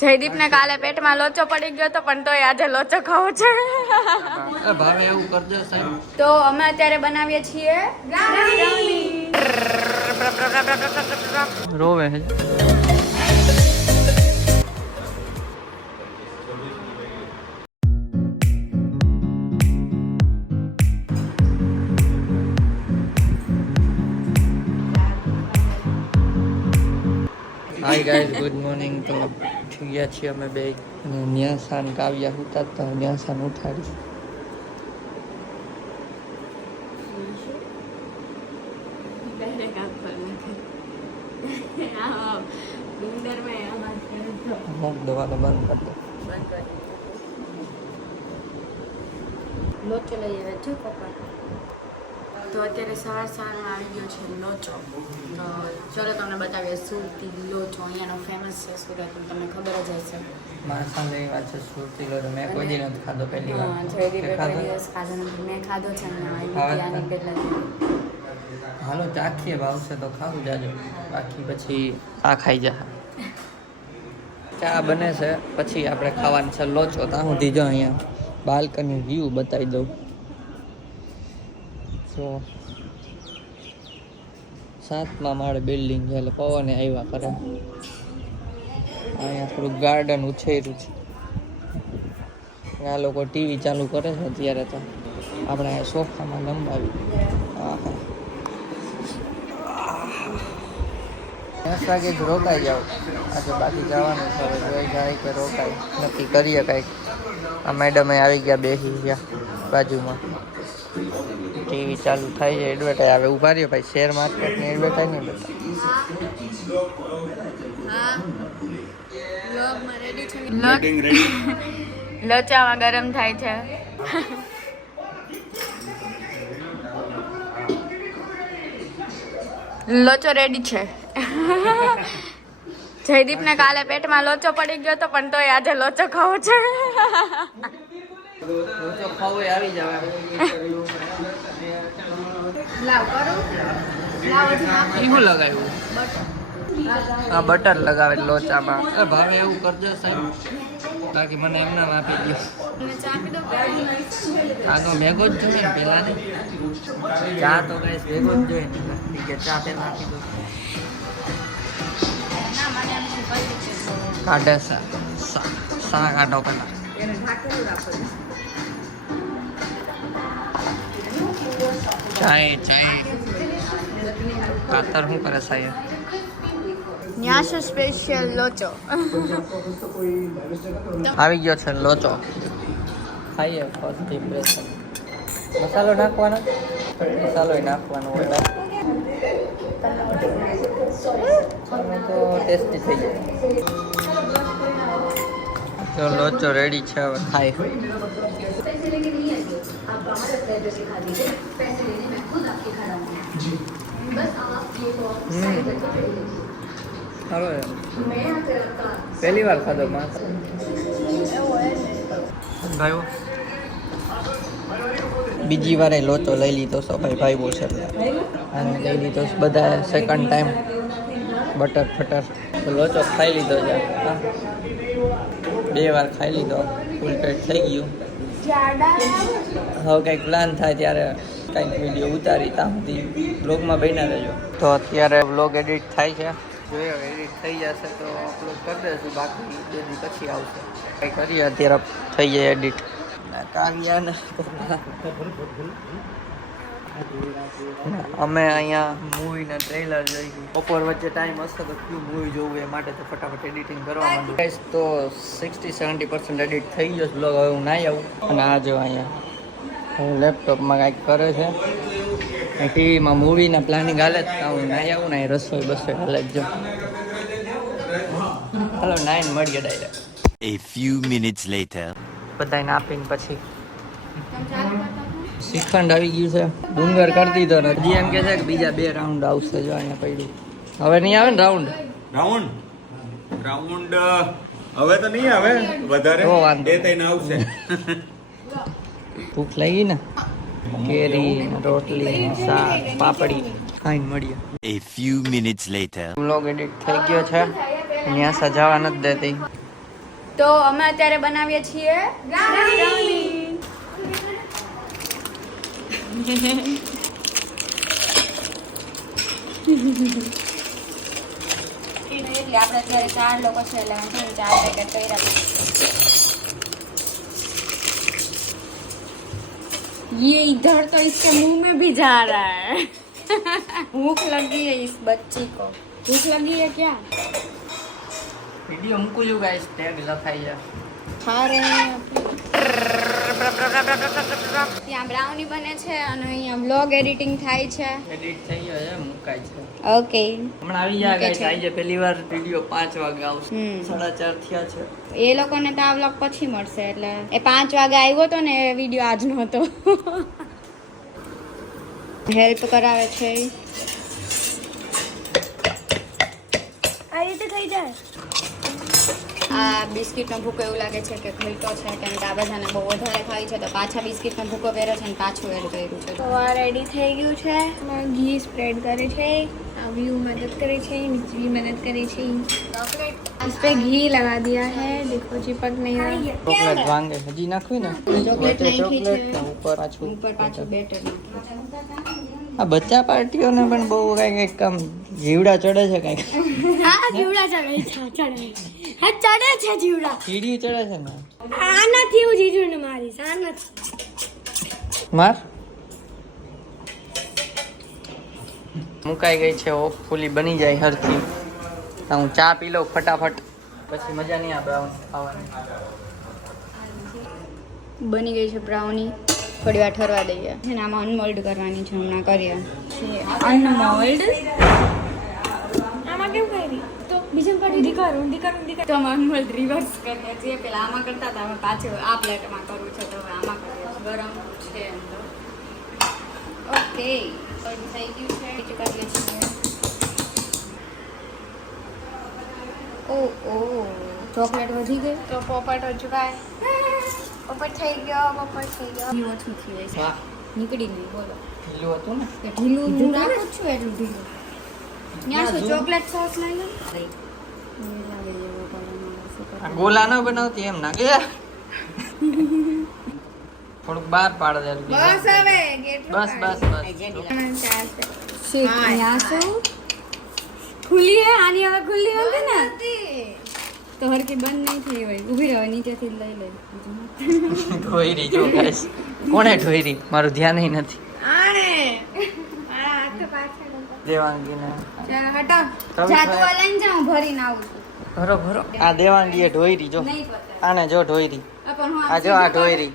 જયદીપ ને કાલે પેટમાં લોચો પડી ગયો તો પણ તોય આજે લોચો ખાવો છે. ભાવે એવું કરજો સાહેબ. તો અમે અત્યારે બનાવીએ છીએ રોવે છે. Hi guys, good morning. તો ઉઠી ગયા છીએ અમે બે અને ન્યાસાન કાવ્યા હતા તો ન્યાસાન ઉઠાડી. દવાને બંધ કરી દો. લોચો લઈ આવે છે પપ્પા. તો અત્યારે સવારમાં આવી ગયો છે લોચો. તો ચલો તમને બતાવીએ સુરતી લોચો. અહીંયાનો ફેમસ છે સુરત, તમને ખબર જ હશે. માણસાની વાત છે સુરતી લોચો. મેં કોઈ દી નથી ખાધો, પહેલી વાર. જયદીપે પહેલી દિવસ ખાધો નથી. મેં ખાધો છે ને આની પહેલા. હાલો ચાખીએ, ભાવશે તો ખાવું જાજો, બાકી પછી આ ખાઈ જા. ચા બને છે પછી આપણે ખાવાનું છે લોચો. ત્યાં સુધી જો અહીંયા બાલ્કની વ્યૂ બતાવી દઉં. તો 7મા માળે બિલ્ડિંગ છે એટલે પવને આવ્યા કરે. અહીંયા થોડુંક ગાર્ડન ઉછેર્યું છે. આ લોકો ટીવી ચાલુ કરે છે અત્યારે. તો આપણે અહીંયા સોફામાં લંબાવી. આહા, 10 વાગે જ રોકાઈ જાવ આજે, બાકી જવાનું છે. હવે જોઈ જાય કે રોકાય, નક્કી કરીએ કંઈક. આ મેડમે આવી ગયા, બેસી ગયા બાજુમાં. ટીવી ચાલુ થાય છે, એડવર્ટાઈઝ આવે. ઉભા રહ્યો ભાઈ, શેર માર્કેટની એડવર્ટાઈઝ નહીં બતા. લોચામાં ગરમ થાય છે. લોચો રેડી છે. જયદીપ ને કાલે પેટમાં લોચો પડી ગયો તો પણ તોય આજે લોચો ખાવો છે. લોચો ખાવો આવી જવા. શું લગાવ્યું? હા, બટર લગાવે લોચામાં. ભાવે એવું કરજો સાહેબ, બાકી મને એમને આપી દો. ચા તો મેગો જ જોઈએ ને પેલા ને. ચા તો કઈ મેગો જ જોઈએ ને કે ચા પેલા આપી દો. કાઢે સા કાઢો પેલા. ચાય કાતર શું કરે સાહેબ? ન્યાસો સ્પેશિયલ લોચો આવી ગયો છે લોચો. ખાઈએ ફર્સ્ટ ઇમ્પ્રેશન. મસાલો નાખવાનો, મસાલો નાખવાનો હોય તો ટેસ્ટી થઈ જાય. તો લોચો રેડી છે, હવે ખાઈ. હવે પહેલી વાર ખાધો ભાઈ. બીજી વાર લોચો લઈ લીધો છો ભાઈ બહુ છે અને લઈ લીધો બધા સેકન્ડ ટાઈમ બટર ફટર. તો લોચો ખાઈ લીધો છે, 2 વાર ખાઈ લીધો, ફૂલ પેટ થઈ ગયું. હવે કંઈક પ્લાન થાય ત્યારે કંઈક વિડીયો ઉતારી, ત્યાં સુધી બ્લોગમાં બન્યા રહેજો. તો અત્યારે બ્લોગ એડિટ થાય છે, જોઈએ એડિટ થઈ જશે તો અપલોડ કરી દઈશું, બાકી 2 દી પછી આવશે. કંઈ કરીએ અત્યારે થઈ જાય એડિટ. કાવ્યાને અમે અહીંયા મૂવીના ટ્રેલર જોઈ. બપોર વચ્ચે ટાઈમ હશે તો કયું મૂવી જોવું એ માટે તો ફટાફટ એડિટિંગ કરવા માંડું. તો 60-70% એડિટ થઈ ગયો બ્લોગ. હવે હું નાહી આવું અને આ જો અહીંયા હું લેપટોપમાં કાંઈક કરે છે, ટીવીમાં મૂવીના પ્લાનિંગ હાલે જ. હું નાહી આવું ને રસોઈ બસોઈ હાલે જ. જો હાલો નાઈને મળીએ direct. A few minutes later. બધાને આપીને પછી શ્રીખંડ આવી ગયું છે. ડુંગર કરી દીધો ને હજી એમ કે છે કે બીજા 2 રાઉન્ડ આવશે. જો અહીંયા પડ્યું. હવે નહીં આવે ને રાઉન્ડ હવે તો નહીં આવે, વધારે તો વાંધો. 2 થઈને આવશે. ભૂખ લાગી ને. કેરી, રોટલી, શાક, પાપડી ખાઈને મળીએ. A few minutes later. Vlog edit થઈ ગયો છે. ન્યાસા જવા નથી દેતી. તો અમે અત્યારે બનાવીએ છીએ એટલે આપણે અત્યારે 4 લોકો છે એટલે 4 પેકેટ કર્યા. ये इधर तो इसके मुंह में भी जा रहा है. भूख लगी है इस बच्ची को. भूख लगी है क्या? વિડિયો મૂકું છું ગાઈસ, ટેગ લખાઈ જાય. खा रहे हैं ત્યાં બ્રાઉની બને છે અને અહીંયા વ્લોગ એડિટિંગ થાય છે. એડિટ થઈ ગયો છે, મુકાય છે. ઓકે, હમણાં આવી જાય ગાઈસ. આજે પહેલી વાર વિડિયો 5 વાગે આવશે. 4:30 થયા છે. એ લોકોને તો આ વ્લોગ પછી મળશે એટલે એ 5 વાગે આવ્યો તો ને એ વિડિયો આજનો હતો. હેલ્પ કરાવે છે. આ રીતે થઈ જાય. આ બિસ્કિટનો ભૂકો એવું લાગે છે કે ઘટતો છે કેમ કે આ બધાને બહુ વધારે ખાય છે તો પાછા બિસ્કિટનો ભૂકો પહેર્યો છે અને પાછું એડ કર્યું છે. તો આ રેડી થઈ ગયું છે. ઘી સ્પ્રેડ કરે છે. આ व्यू मदद करे છે, मिर्ची मदद करे છે. इस पे घी लगा दिया है, देखो चिपक नहीं रहा. ચોકલેટ ભાંગે હજી નાખવી ને. ચોકલેટ નાખી છે. ઉપર પાછું બેટર નાખ્યું. આ બચ્ચા પાર્ટીઓને પણ બહુ કઈક કામ જીવડા ચડે છે કઈક. હા જીવડા ચડે છે, ચડે. હા ચડે છે જીવડા. કીડી ચડે છે ને. આ નથી હું જીજુને મારીશ, આ નથી. માર મુકાઈ ગઈ છે. હોપફુલી બની જાય હરથી. હું ચા પી લઉં ફટાફટ, પછી મજા નહીં આવે ખાવાની. બની ગઈ છે બ્રાઉની. થોડી વાર ઠરવા દઈએ અને આમાં અનમોલ્ડ કરવાની છે. હમણાં કરીએ અનમોલ્ડ. આમાં કેમ કરી તો બીજું કરી દીકરું તો અમે અનમોલ્ડ રિવર્સ કરીએ છીએ. પેલા આમાં કરતા હતા, હવે પાછું આ પ્લેટમાં કરવું છે તો હવે આમાં કરીએ છીએ. ગરમ છે એમ તો. ઓકે, થઈ ગયું છે. કરીએ છીએ. ઓ ચોકલેટ વધી ગઈ તો પોપટ અજવાય. પોપટ થઈ ગયો, પોપટ થઈ ગયો. ઘી ઓછું થયું હશે. વાહ, નીકળી નહીં. બોલો ઢીલું હતું ને. કે ઢીલું હું રાખું જ છું એટલું ઢીલું. ત્યાં શું ચોકલેટ સોસ લઈ લો. આ ગોલા ન બનાવતી એમ ના કે થોડુંક બહાર પાડ દે. બસ હવે ગેટ બસ બસ બસ. ત્યાં શું ખુલ્લી હે? આની હવે ખુલ્લી હતી ને તો હરકી બંધ નહીં થઈ હોય. ઊભી રહો, નીચેથી લઈ લઈ. ઢોયરી જો ગાઈસ. કોણે ઢોયરી? મારું ધ્યાન નથી. આણે મારા હાથ પાછળ દેવાંગીને ચાલ હટો. તમે જાતું આ લઈને જાઉં, ભરીને આવું છું. ભરો ભરો. આ દેવાંગીએ ઢોયરી જો. નહીં પતે. આને જો ઢોયરી. પણ હું આ જો આ ઢોયરી.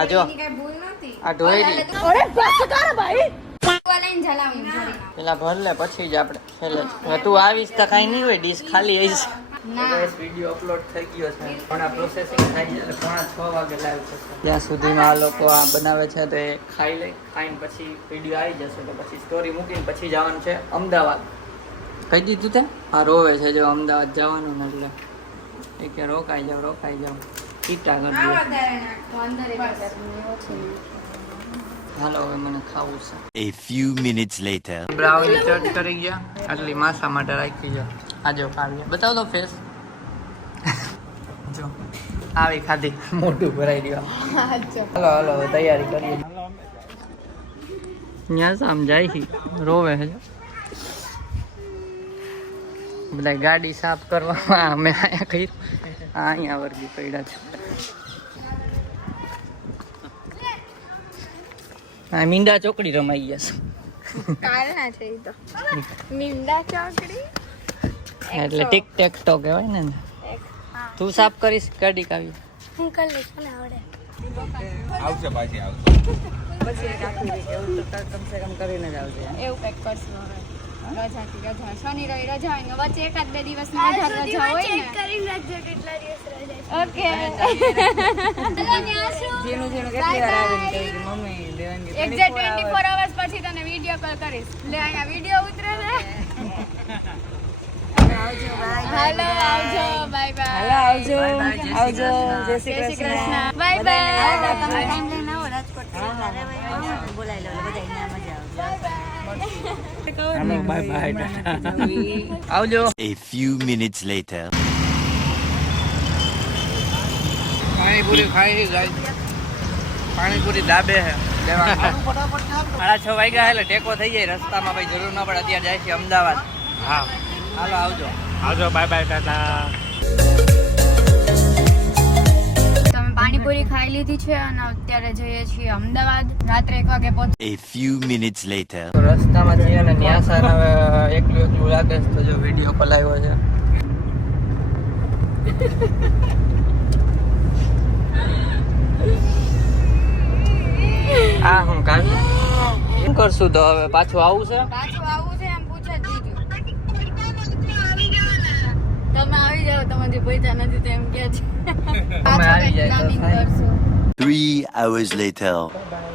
આ જો એની કાંઈ ભૂલ નથી. આ ઢોયરી. અરે બસ કર ભાઈ. આ લઈને જલાવી ભરીને આવું. પેલા ભર લે પછી જ આપણે છેલ્લે. હવે તું આવીશ તો કાંઈ નહીં હોય, ડીશ ખાલી આવીશ. ના વિડીયો અપલોડ થઈ ગયો છે, પણ આ પ્રોસેસિંગ થાય છે એટલે 5:30 વાગે લાઈવ થશે. ત્યાં સુધીમાં આ લોકો આ બનાવે છે તો એ ખાઈ લે. ખાઈને પછી વિડીયો આવી જશે તો પછી સ્ટોરી મૂકીને પછી જવાનું છે અમદાવાદ. કહી દીધું તે? આ રોવે છે જો અમદાવાદ જવાનું ને એટલે એ કે રોકાઈ જાવ ટીટા કરી દો. વધારે નાખો. અંદર એક હજાર ઓછી નાખો. હાલો હવે મને ખાવું છે. A few minutes later. Brownie ચટ કરી ગયા, આટલી માસા માટે રાખી છે. આ જો ખાવી બતાવો તો ફેસ. જો આવી ખાધી, મોઢું ભરાઈ ગયું. હાલો હાલો હવે તૈયારી કરીએ. ત્યાં સામ જાય છે, રોવે છે. બધા ગાડી સાફ કરવામાં અમે અહીંયા કર્યું. અહીંયા વર્ગી પડ્યા છે. આ મીંડા ચોકડી રમાઈ ગયા છે. કાલના છે ઈ તો મીંડા ચોકડી. એટલે ટીક ટેક ટો કહેવાય ને. તું સાફ કરીશ ગાડી કાવી? હું કરી લઈશ, મને આવડે. આવશે પાછી આવશે. પછી એક આખી વીક એવું તો કમસે કમ કરીને જ આવશે. એવું કંઈક કરશું હવે. રજાથી રજા, શનિ રવિ રજા હોય ને વચ્ચે 1-2 દિવસની વધારે રજા હોય ચેક ને. કરીને રાખજો કેટલા દિવસ રજા છે. ઓકે. જેનું કેટલી વાર આવીને કહે કે મમ્મી દેવાંગી એક્ઝેક્ટ 24 hours પછી તને વિડિયો કોલ કરીશ. લે અહીંયા વિડિયો ઉતરે છે. હાલો આવજો, બાય બાય. હાલો આવજો આવજો, જય શ્રી જય Shri Krishna. Krishna. Bye bye. Bye bye. આવજો. A few minutes later. Panipuri ખાઈ ગાય પાણીપુરી દાબે હે 6:30 વાગ્યા એટલે ટેકો થઈ જાય રસ્તામાં ભાઈ જરૂર ના પડે અત્યારે જાય છે અમદાવાદ હા હાલો આવજો બાય બાય ટાટા તમે પાણીપુરી ખાઈ લીધી છે અને અત્યારે જઈએ છીએ અમદાવાદ રાત્રે 1 વાગે પહોંચ A few minutes later. તો રસ્તામાં છીએ અને ન્યાસા હવે એકલું લાગે છે તો જો વિડીયો કોલ આવ્યો છે આ હું કાઢ શું કરશું તો હવે પાછું આવું છે પાછું આવું છે એમ પૂછે જ દીધું તમે આવી જાઓ તમારી પૈસા નથી તો એમ કે છે તમે આવી જાય તો પ્લાનિંગ થાય. કરશું 3 hours later. બાય